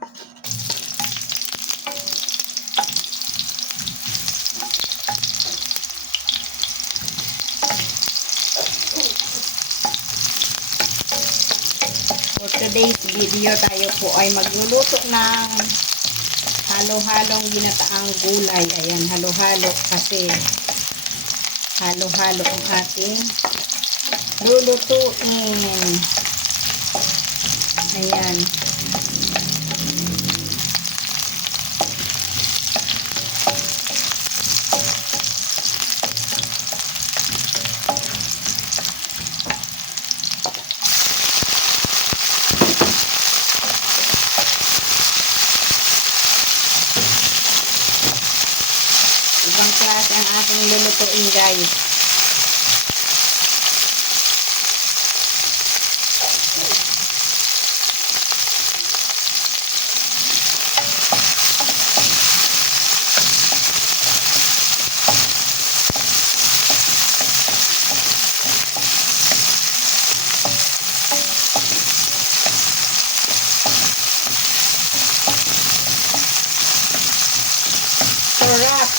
For today's video, tayo po ay magluluto ng halo-halong ginataang gulay. Ayan, halo-halo kasi halo-halo ang ating lulutuin. Ayan. Ibang klase ang ating lulutuin, guys. Sarap!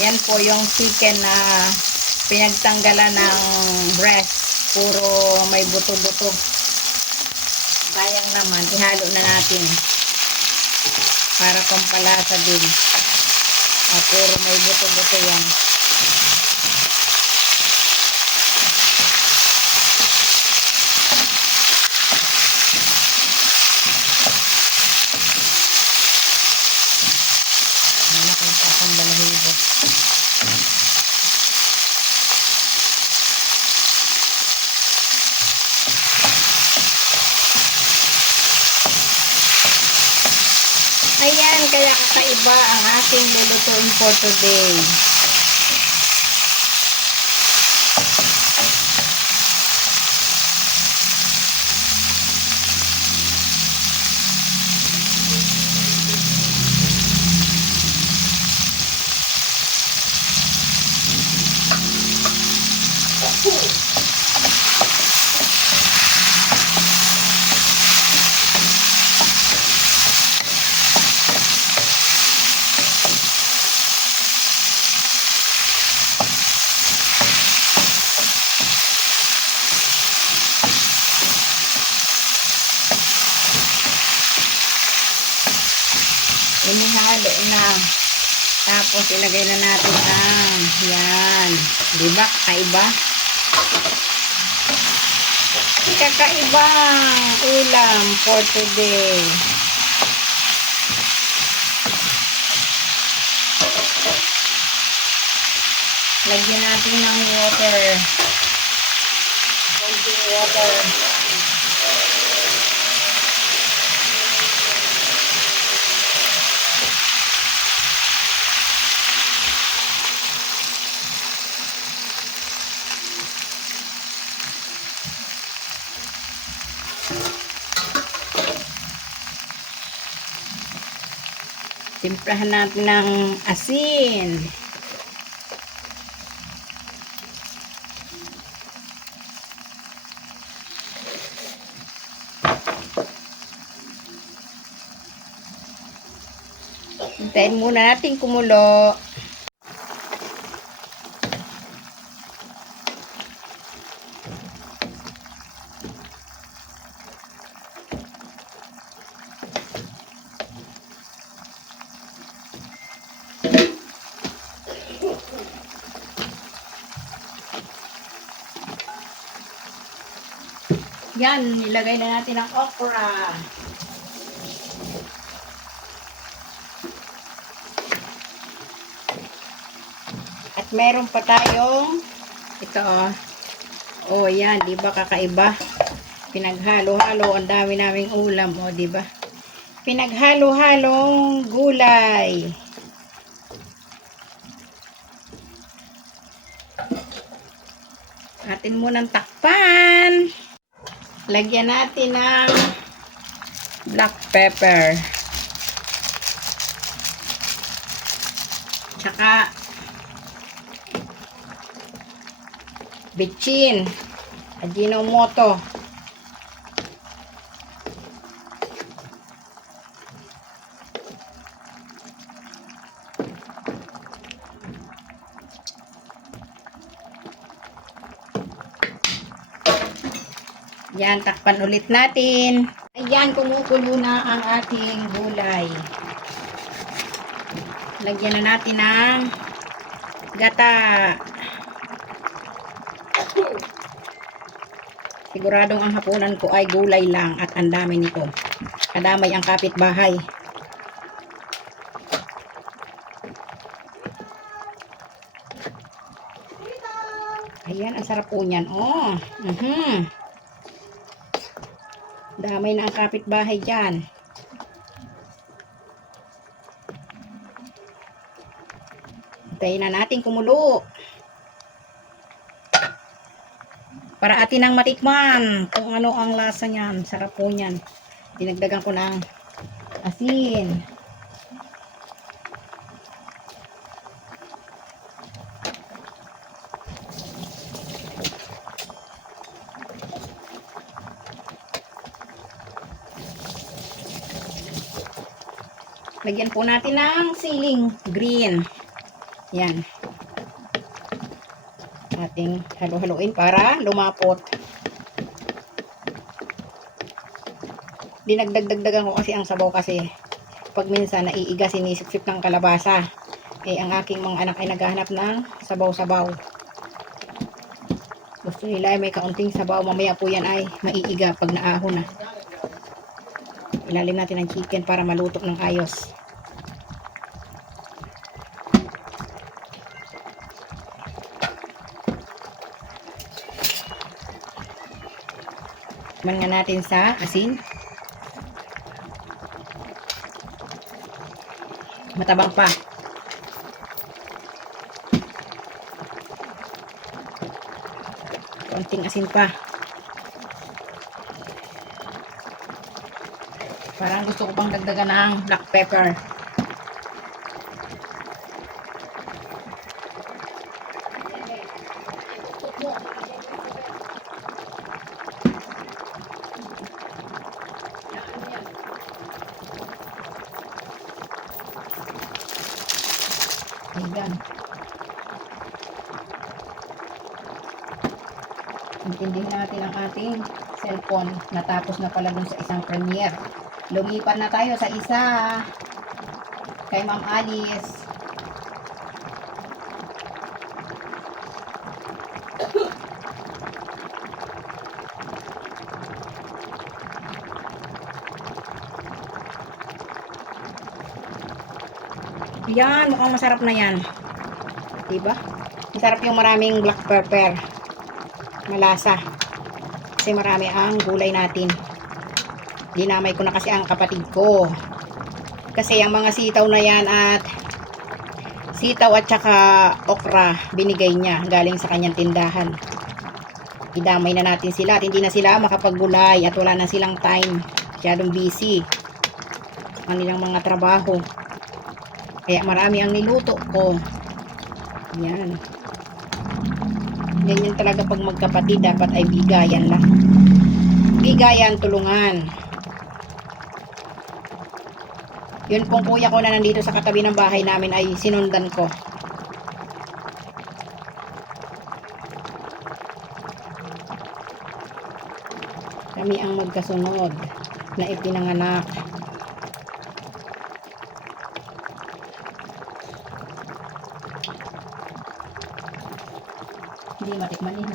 Yan po yung chicken na pinagtanggalan ng breast. Puro may buto-buto. Sayang naman, ihalo na natin. Para pampalasa din. Puro may buto-buto yan. Nakita akong balahibo. Ayan, kaya kakaiba ang ating lulutuin for today. Inihalo na. Tapos ilagay na natin ang yan. Diba? Kakaiba? Kakaibang ulam for today. Lagyan natin ng water. Konting water. Timplahan natin ng asin. Hintayin muna natin kumulo. Yan, nilagay na natin ang okra. At meron pa tayong ito oh. Yan, di ba kakaiba? Pinaghalo-halo, ang dami naming ulam, di ba? Pinaghalo-halong gulay. Atin munang takpan. Lagyan natin ng black pepper. Tsaka bitchin. Ajinomoto. Yan, takpan ulit natin. Ayan, kumukulo na ang ating gulay. Lagyan na natin ng gata. Siguradong ang hapunan ko ay gulay lang at ang dami nito. Kadamay ang kapitbahay. Ayan, ang sarap po niyan. Oh. Damay na ang kapitbahay dyan. Hintayin na natin kumulo. Para atin ang matikman kung ano ang lasa niyan. Sarap po niyan. Dinagdagan ko ng asin. Lagyan po natin ng siling green. Yan. Ating halo-haloin para lumapot. Dinagdag-dagdagan ko kasi ang sabaw kasi pag minsan naiiga sinisip-sip ng kalabasa. Eh ang aking mga anak ay naghahanap ng sabaw-sabaw. Gusto nila ay may kaunting sabaw. Mamaya po yan ay maiiga pag naahon na. Ilalim natin ang chicken para maluto ng ayos. Man nga natin sa asin. Matabang pa. Konting asin pa. Parang gusto ko pang dagdagan ng black pepper. Ayan. Intindihin natin ang ating cellphone. Natapos na pala dun sa isang premiere. Lumipat na tayo sa isa. Kay Ma'am Alice. Yan, mukhang masarap na yan. Diba? Masarap yung maraming black pepper. Malasa. Kasi marami ang gulay natin. Dinamay ko na kasi ang kapatid ko. Kasi ang mga sitaw na yan at saka okra binigay niya galing sa kanyang tindahan. Idamay na natin sila at hindi na sila makapaggulay at wala na silang time. Masyadong busy. Kanilang mga trabaho. Kaya marami ang niluto ko. Yan. Ganyan talaga pag magkapatid. Dapat ay bigayan lang. Bigayan, tulungan. Yun pong kuya ko na nandito sa katabi ng bahay namin ay sinundan ko. Kami ang magkasunod na ipinanganak. Hindi matikman eh.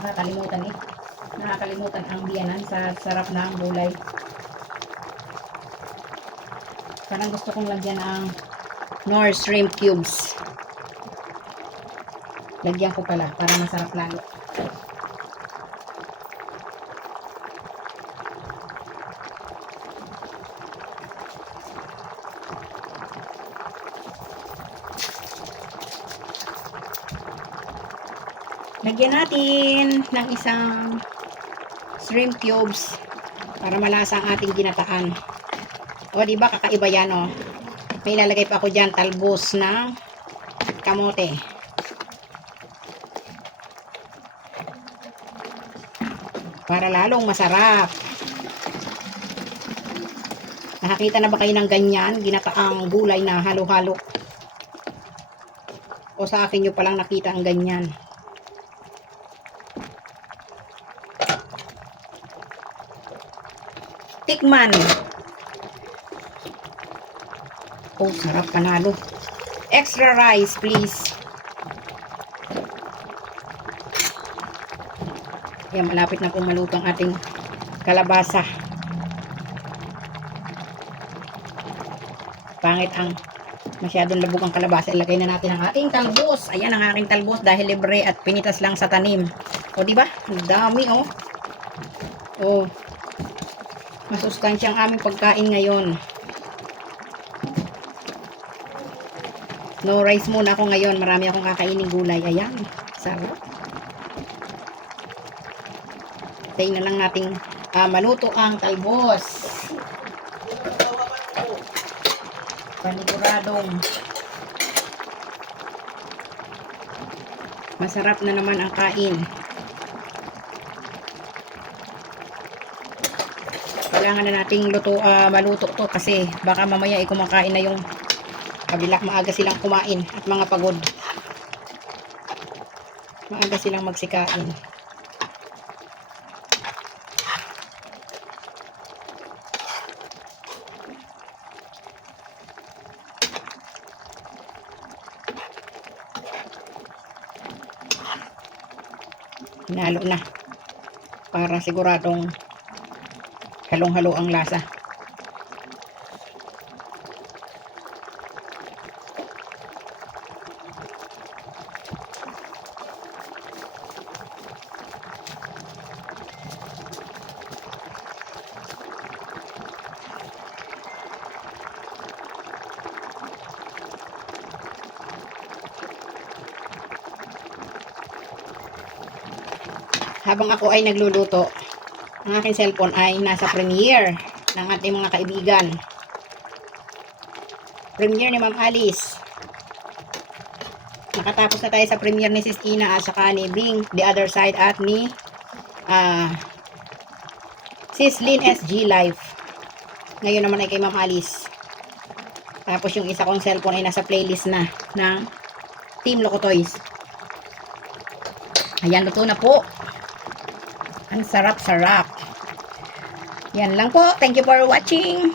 Nakakalimutan ang biyanan sa sarap ng gulay. Parang gusto kong lagyan ng Knorr shrimp cubes. Lagyan ko pala para masarap lalo. Lagyan natin ng isang shrimp cubes para malasa ang ating ginataan. O, diba kakaiba yan, o. May ilalagay pa ako dyan, talbos ng kamote. Para lalong masarap. Nakakita na ba kayo ng ganyan? Ginataang gulay na halo-halo. O sa akin nyo palang nakita ang ganyan. tikman. Oh, sarap, panalo. Extra rice, please. Yan, malapit na pong maluto ang ating kalabasa. Pangit ang masyadong labog ang kalabasa. Ilagay na natin ang ating talbos. Ayan ang aking talbos dahil libre at pinitas lang sa tanim. O, diba? Ang dami, oh. Oh. Masustansya ang aming pagkain ngayon. No rice muna ako ngayon. Marami akong kakainin gulay. Ayan. Sarap. Tayo na lang nating maluto ang talbos. Paniguradong masarap na naman ang kain. Kailangan na nating maluto to kasi baka mamaya kumakain na yung kabila. Maaga silang kumain at mga pagod. Maaga silang magsikain. Hinalo na para siguradong halong-halo ang lasa. Habang ako ay nagluluto, ang aking cellphone ay nasa premiere ng ating mga kaibigan. Premiere ni Ma'am Alice. Nakatapos na tayo sa premiere ni Sis Ina at saka ni Bing The Other Side at ni Sis Lynn SG Live. Ngayon naman ay kay Ma'am Alice. Tapos yung isa kong cellphone ay nasa playlist na ng Team Locotoys. Ayan, luto na po. Ang sarap-sarap. Yan lang po. Thank you for watching.